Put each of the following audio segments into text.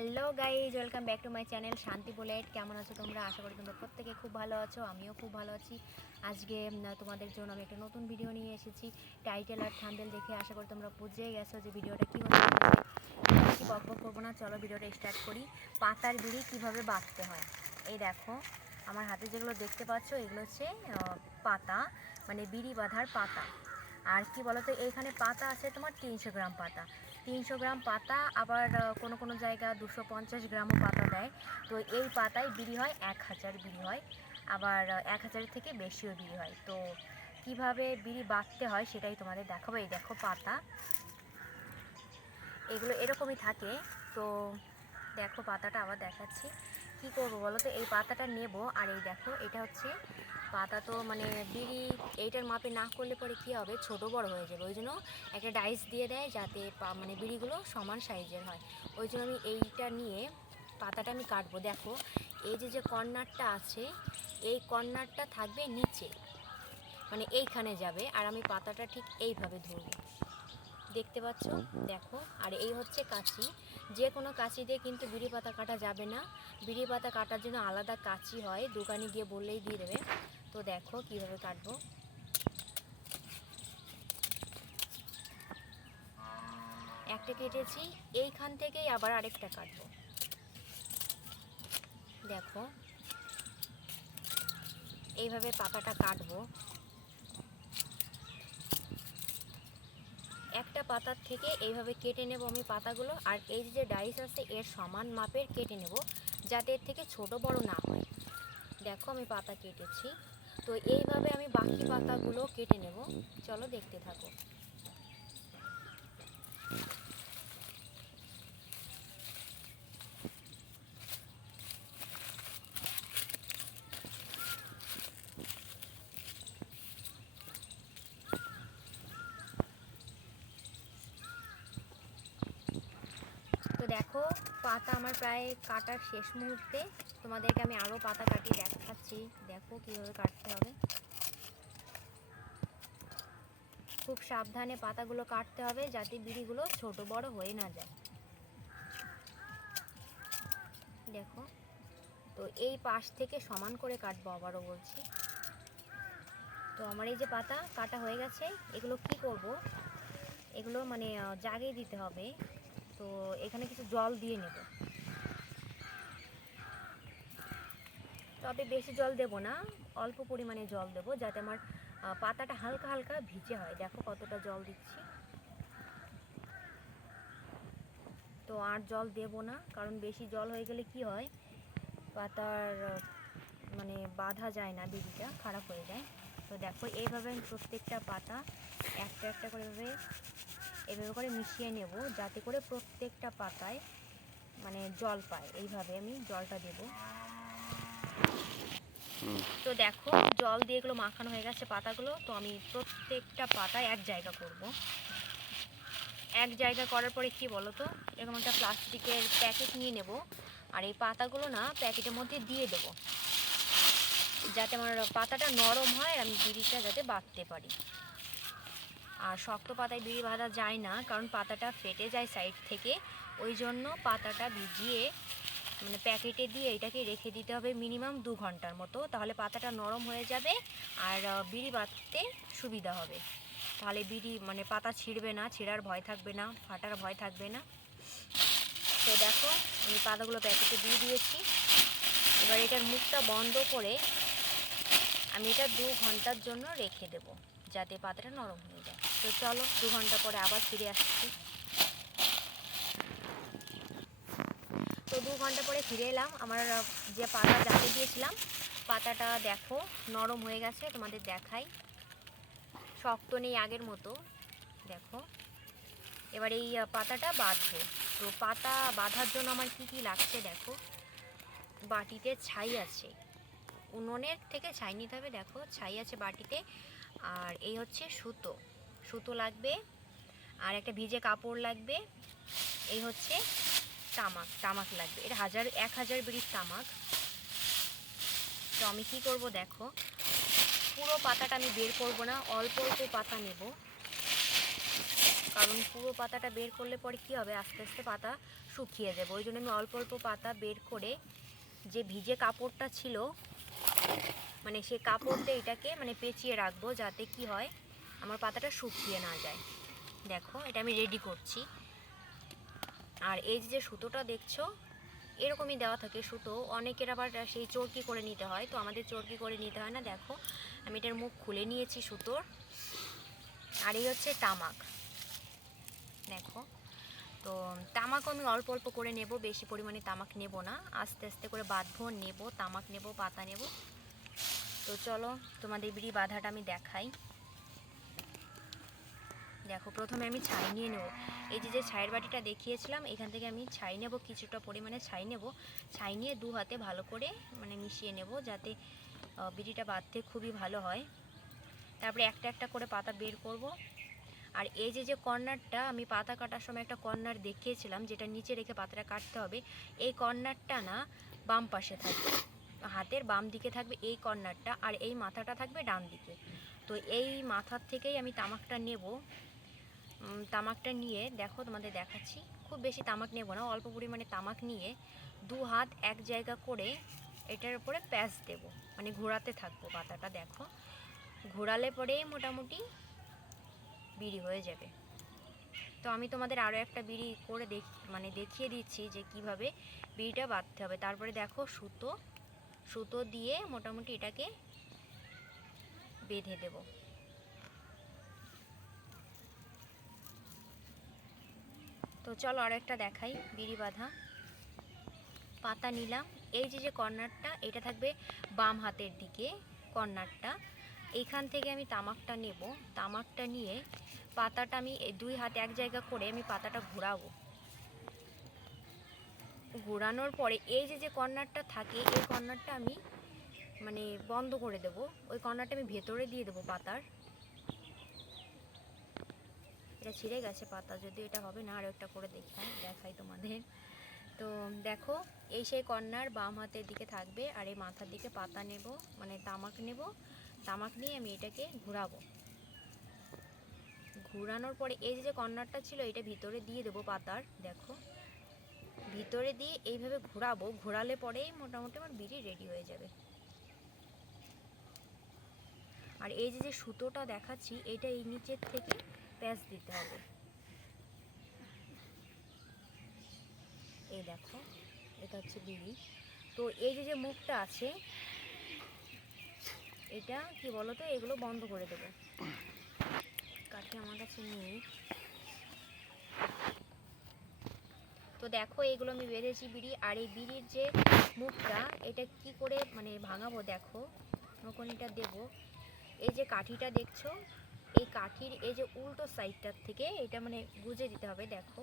Hello guys, welcome back to my channel Shanti bullet. কেমন আছো তোমরা? আশা করি তোমরা প্রত্যেকে খুব ভালো আছো, আমিও খুব ভালো আছি। আজকে তোমাদের জন্য আমি একটা নতুন ভিডিও নিয়ে এসেছি। টাইটেল আর থাম্বেল দেখে আশা করি তোমরা বুঝেই গেছো যে ভিডিওটা কী হতে বক করব না? চলো ভিডিওটা স্টার্ট করি। পাতার বিড়ি কীভাবে বাঁধতে হয়? এই দেখো, আমার হাতে যেগুলো দেখতে পাচ্ছো, এগুলো হচ্ছে পাতা মানে বিড়ি বাঁধার পাতা। আর কি বলতো, এইখানে পাতা আছে তোমার তিনশো গ্রাম পাতা। তিনশো গ্রাম পাতা, আবার কোনো কোনো জায়গা দুশো পঞ্চাশ গ্রামও পাতা দেয়। তো এই পাতায় বিড়ি হয়, এক হাজার বিড়ি হয়। আবার এক হাজারের থেকে বেশিও বিড়ি হয়। তো কীভাবে বিড়ি বাঁধতে হয় সেটাই তোমাদের দেখাবো। এই দেখো পাতা। এগুলো এরকমই থাকে। তো দেখো পাতাটা আবার দেখাচ্ছি। কি করব বলো তো? এই পাতাটা নেব। আর এই দেখো, এটা হচ্ছে পাতা তো মানে বিড়ি এইটার মাপে না করলে পরে কী হবে? ছোট বড় হয়ে যাবে। ওই জন্য একটা ডাইস দিয়ে দেয় যাতে মানে বিড়িগুলো সমান সাইজের হয়। ওই জন্য আমি এইটা নিয়ে পাতাটা আমি কাটবো। দেখো, এই যে যে কর্নারটা আছে, এই কর্নারটা থাকবে নিচে। মানে এইখানে যাবে আর আমি পাতাটা ঠিক এইভাবে ধরবো। দেখতে পাচ্ছ? দেখো, আর এই হচ্ছে কাঁচি। যে কোনো কাঁচি দিয়ে কিন্তু বিড়ি পাতা কাটা যাবে না। বিড়ি পাতা কাটার জন্য আলাদা কাঁচি হয়। দোকানে গিয়ে বললেই দিয়ে দেবে। তো দেখো কীভাবে কাটবো। একটা কেটেছি, এইখান থেকেই আবার আরেকটা কাটবো। দেখো। এইভাবে পাতাটা কাটবো। একটা পাতার থেকে এইভাবে কেটে নেব আমি পাতাগুলো, আর এই যে ডাইস আছে, এর সমান মাপের কেটে নেব, যাতে এর থেকে ছোট বড় না হয়। দেখো আমি পাতা কেটেছি। তো এইভাবে আমি বাকি পাতাগুলো কেটে নেব। চলো দেখতে থাকো। দেখো, পাতা আমার প্রায় কাটার শেষ মুহূর্তে। তোমাদেরকে আমি আরও পাতা কাটিয়ে দেখাচ্ছি। দেখো কীভাবে কাটতে হবে। খুব সাবধানে পাতাগুলো কাটতে হবে যাতে বিড়িগুলো ছোট বড় হয়ে না যায়। দেখো, তো এই পাশ থেকে সমান করে কাটবো আবারও বলছি। তো আমার এই যে পাতা কাটা হয়ে গেছে, এগুলো কি করব? এগুলো মানে জাগিয়ে দিতে হবে। তো এখানে কিছু জল দিয়ে নেব। তবে বেশি জল দেব না, অল্প পরিমাণে জল দেব যাতে আমার পাতাটা হালকা হালকা ভিজে হয়। দেখো কতটা জল দিচ্ছি। তো আর জল দেব না, কারণ বেশি জল হয়ে গেলে কি হয়, পাতার মানে বাঁধা যায় না বিড়িটা খারাপ হয়ে যায়। তো দেখো এইভাবে আমি প্রত্যেকটা পাতা একটা একটা করে এভাবে এভাবে করে মিশিয়ে নেব যাতে করে প্রত্যেকটা পাতায় মানে জল পায়। এইভাবে আমি জলটা দেব। তো দেখো, জল দিয়ে এগুলো মাখানো হয়ে গেছে পাতাগুলো, তো আমি প্রত্যেকটা পাতায় এক জায়গা করব। এক জায়গা করার পরে কি বলো তো এরকম একটা প্লাস্টিকের প্যাকেট নিয়ে নেব, আর এই পাতাগুলো না প্যাকেটের মধ্যে দিয়ে দেবো, যাতে আমার পাতাটা নরম হয় আমি বিড়িটা যাতে বাঁধতে পারি। আর শক্ত পাতায় বিড়ি বাঁধা যায় না, কারণ পাতাটা ফেটে যায় সাইড থেকে, ওই জন্য পাতাটা ভিজিয়ে মানে প্যাকেটে দিয়ে এটাকে রেখে দিতে হবে মিনিমাম দু ঘণ্টার মতো। তাহলে পাতাটা নরম হয়ে যাবে আর বিড়ি বাঁধতে সুবিধা হবে। তাহলে বিড়ি মানে পাতা ছিঁড়বে না, ছিঁড়ার ভয় থাকবে না, ফাটার ভয় থাকবে না। তো দেখো, আমি পাতাগুলো প্যাকেটে দিয়ে দিয়েছি। এবার এটার মুখটা বন্ধ করে আমি এটা দু ঘণ্টার জন্য রেখে দেব, যাতে পাতাটা নরম হয়ে যায়। তো চলো, দু ঘণ্টা পরে আবার ফিরে আসছি। দু ঘণ্টা পরে ফিরে এলাম। আমার যে পাতা জাতে দিয়েছিলাম পাতাটা দেখো, নরম হয়ে গেছে, তোমাদের দেখাই। শক্ত নেই আগের মতো, দেখো। এবার এই পাতাটা বাঁধবো। তো পাতা বাঁধার জন্য আমার কি কি লাগছে দেখো। বাটিতে ছাই আছে। উনুনের থেকে ছাই নিতে হবে, দেখো। ছাই আছে বাটিতে। আর এই হচ্ছে সুতো। সুতো লাগবে। আর একটা ভিজে কাপড় লাগবে। এই হচ্ছে তামাক তামাক লাগবে। এটা হাজার, এক হাজার বিড়ির তামাক। তো আমি কি করব দেখো? পুরো পাতাটা আমি বের করব না, অল্প অল্প পাতা নেব। কারণ পুরো পাতাটা বের করলে পরে কী হবে? আস্তে আস্তে পাতা শুকিয়ে যাবে। ওই জন্য আমি অল্প অল্প পাতা বের করে যে ভিজে কাপড়টা ছিল মানে সে কাপড় দিয়ে এটাকে মানে পেঁচিয়ে রাখব যাতে কি হয়, আমার পাতাটা শুকিয়ে না যায়। দেখো, এটা আমি রেডি করছি। আর এই যে সুতোটা দেখছ, এরকমই দেওয়া থাকে সুতো। অনেকের আবার সেই চরকি করে নিতে হয়, তো আমাদের চরকি করে নিতে হয় না, দেখো। আমি এটার মুখ খুলে নিয়েছি সুতোর। আর এই হচ্ছে তামাক। দেখো। তো তামাকও আমি অল্প অল্প করে নেব, বেশি পরিমাণে তামাক নেব না। আস্তে আস্তে করে বাঁধবো, নেব, তামাক নেব, পাতা নেব। তো চলো তোমাদের বিড়ি বাঁধাটা আমি দেখাই। দেখো, প্রথমে আমি ছাই নিয়ে নেব। এই যে যে ছাইয়ের বাটিটা দেখিয়েছিলাম, এখান থেকে আমি ছাই নেব, কিছুটা পরিমাণে ছাই নেব। ছাই নিয়ে দু হাতে ভালো করে মানে মিশিয়ে নেব যাতে বিড়িটা বাঁধতে খুবই ভালো হয়। তারপরে একটা একটা করে পাতা বের করব। আর এই যে যে কর্নারটা, আমি পাতা কাটার সময় একটা কর্নার দেখিয়েছিলাম, যেটা নিচে রেখে পাতাটা কাটতে হবে। এই কর্নারটা না, বাম পাশে থাকবে। হাতের বাম দিকে থাকবে এই কর্নারটা, আর এই মাথাটা থাকবে ডান দিকে। তো এই মাথার থেকেই আমি তামাকটা নেব। তামাকটা নিয়ে, দেখো তোমাদের দেখাচ্ছি। খুব বেশি তামাক নেব না, অল্প পরিমাণে তামাক নিয়ে দু হাত এক জায়গা করে এটার উপরে প্যাচ দেব। মানে ঘোরাতে থাকব পাতাটা, দেখো। ঘোরালে পরে মোটামুটি বিড়ি হয়ে যাবে। তো আমি তোমাদের আরও একটা বিড়ি করে দেখ মানে দেখিয়ে দিচ্ছি যে কীভাবে বিড়িটা বাঁধতে হবে। তারপরে দেখো সুতো সুতো দিয়ে মোটামুটি এটাকে বেঁধে দেব। তো চলো আরও একটা দেখাই, বিড়ি বাঁধা। পাতা নিলাম। এই যে যে কর্নারটা, এটা থাকবে বাম হাতের দিকে কর্নারটা। এইখান থেকে আমি তামাকটা নেব। তামাকটা নিয়ে পাতাটা আমি দুই হাতে এক জায়গা করে আমি পাতাটা ঘোরাবো। ঘোরানোর পরে এই যে যে কর্নারটা থাকে, এই কর্নারটা আমি মানে বন্ধ করে দেব। ওই কর্নারটা আমি ভেতরে দিয়ে দেবো পাতার। এটা ছিঁড়ে গেছে পাতা যদি এটা হবে না আরও একটা করে দেখাই দেখাই তোমাদের। তো দেখো, এই সেই কর্নার বাম হাতের দিকে থাকবে, আর এই মাথার দিকে পাতা নেব মানে তামাক নেব। তামাক নিয়ে আমি এটাকে ঘোরাবো। ঘোরানোর পরে এই যে যে কর্নারটা ছিল, এটা ভিতরে দিয়ে দেবো পাতার, দেখো। ভিতরে দিয়ে এইভাবে ঘোরাবো, ঘোরালে পরেই মোটামুটি আমার বিড়ি রেডি হয়ে যাবে। আর এই যে যে সুতোটা দেখাচ্ছি, এটা এই নিচের থেকে প্যাচ দিতে হবে। এই দেখো, এটা হচ্ছে বিড়ি। তো এই যে যে মুখটা আছে, এটা কি বলতো, এগুলো বন্ধ করে দেবো। কাঠি আমার কাছে নেই। তো দেখো, এগুলো আমি বেঁধেছি বিড়ি, আর এই বিড়ির যে মুখটা, এটা কি করে মানে ভাঙাবো দেখো নকনিটা দেব। এই যে কাঠিটা দেখছ এই কাঠির, এই যে উল্টো সাইডটার থেকে এটা মানে গুজে দিতে হবে, দেখো।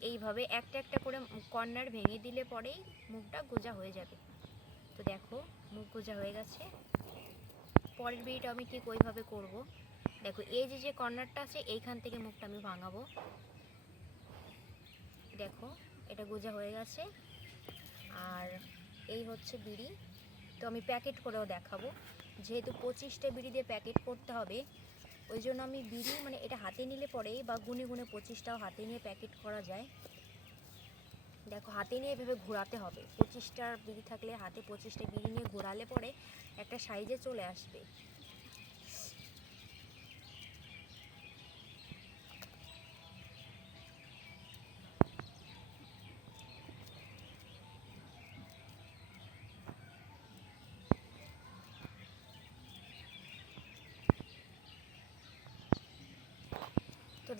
এইভাবে একটা একটা করে কর্নার ভেঙে দিলে পরেই মুখটা গোজা হয়ে যাবে। তো দেখো, মুখ গোজা হয়ে গেছে। পরের বিড়িটা আমি ঠিক ওইভাবে করব। দেখো, এই যে যে কর্নারটা আছে, এইখান থেকে মুখটা আমি ভাঙাবো। দেখো, এটা গোজা হয়ে গেছে। আর এই হচ্ছে বিড়ি। তো আমি প্যাকেট করেও দেখাবো। যেহেতু পঁচিশটা বিড়ি দিয়ে প্যাকেট করতে হবে, ওই জন্য আমি বিড়ি মানে এটা হাতে নিলে পরে বা গুনে গুনে পঁচিশটাও হাতে নিয়ে প্যাকেট করা যায়। দেখো, হাতে নিয়ে এভাবে ঘোরাতে হবে। পঁচিশটার বিড়ি থাকলে হাতে পঁচিশটা বিড়ি নিয়ে ঘোরালে পরে একটা সাইজে চলে আসবে।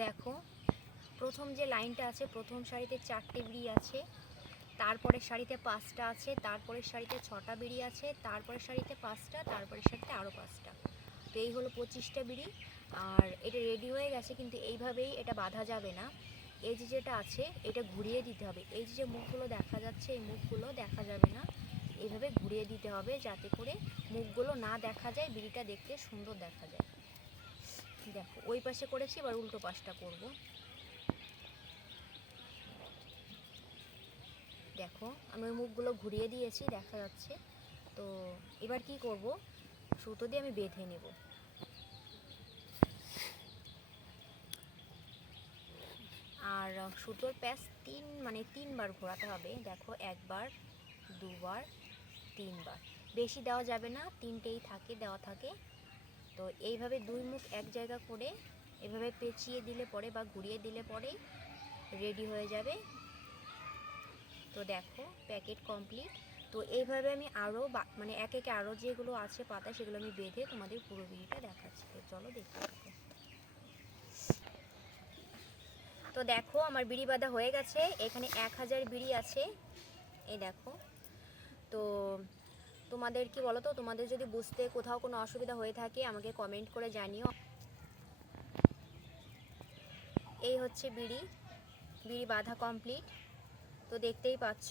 দেখো, প্রথম যে লাইনটা আছে, প্রথম শাড়িতে চারটে বিড়ি আছে, তারপরের শাড়িতে পাঁচটা আছে, তারপরের শাড়িতে ছটা বিড়ি আছে, তারপরের শাড়িতে পাঁচটা, তারপরের শাড়িতে আরও পাঁচটা। তো এই হলো পঁচিশটা বিড়ি, আর এটা রেডি হয়ে গেছে, কিন্তু এইভাবেই এটা বাঁধা যাবে না। এই যে যেটা আছে, এটা ঘুরিয়ে দিতে হবে। এই যে মুখগুলো দেখা যাচ্ছে, এই মুখগুলো দেখা যাবে না। এইভাবে ঘুরিয়ে দিতে হবে যাতে করে মুখগুলো না দেখা যায়, বিড়িটা দেখতে সুন্দর দেখা যায়। দেখো, ওই পাশে করেছি, এবার উল্টো পাশটা করব। দেখো, আমি ওই মুখগুলো ঘুরিয়ে দিয়েছি, দেখা যাচ্ছে। তো এবার কি করব? সুতো দিয়ে আমি বেঁধে নেব। আর সুতোর প্যাচ তিন মানে তিনবার ঘোরাতে হবে। দেখো, একবার, দুবার, তিনবার। বেশি দেওয়া যাবে না, তিনটেই থাকে, দেওয়া থাকে। তো এইভাবে দুই মুখ এক জায়গা করে এভাবে পেঁচিয়ে দিলে পরে বা ঘুরিয়ে দিলে পরে রেডি হয়ে যাবে। তো দেখো, প্যাকেট কমপ্লিট। তো এইভাবে আমি আরও মানে এক একে আরও যেগুলো আছে পাতা, সেগুলো আমি বেঁধে তোমাদের পুরো বিড়িটা দেখাচ্ছি। তো চলো দেখতে তো দেখো, আমার বিড়ি বাঁধা হয়ে গেছে। এখানে এক হাজার বিড়ি আছে। এই দেখো। তো তোমাদের কি বলো তো, তোমাদের যদি বুঝতে কোথাও কোনো অসুবিধা হয়ে থাকে, আমাকে কমেন্ট করে জানিও। এই হচ্ছে বিড়ি। বিড়ি বাঁধা কমপ্লিট তো দেখতেই পাচ্ছ,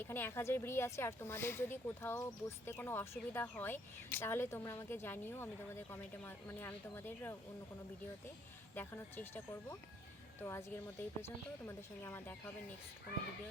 এখানে এক হাজার বিড়ি আছে, আর তোমাদের যদি কোথাও বুঝতে কোনো অসুবিধা হয়, তাহলে তোমরা আমাকে জানিও, আমি তোমাদের কমেন্টে মানে আমি তোমাদের অন্য কোনো ভিডিওতে দেখানোর চেষ্টা করব। তো আজকের মতো এই পর্যন্ত, তোমাদের সঙ্গে আমার দেখা হবে নেক্সট কোনো ভিডিও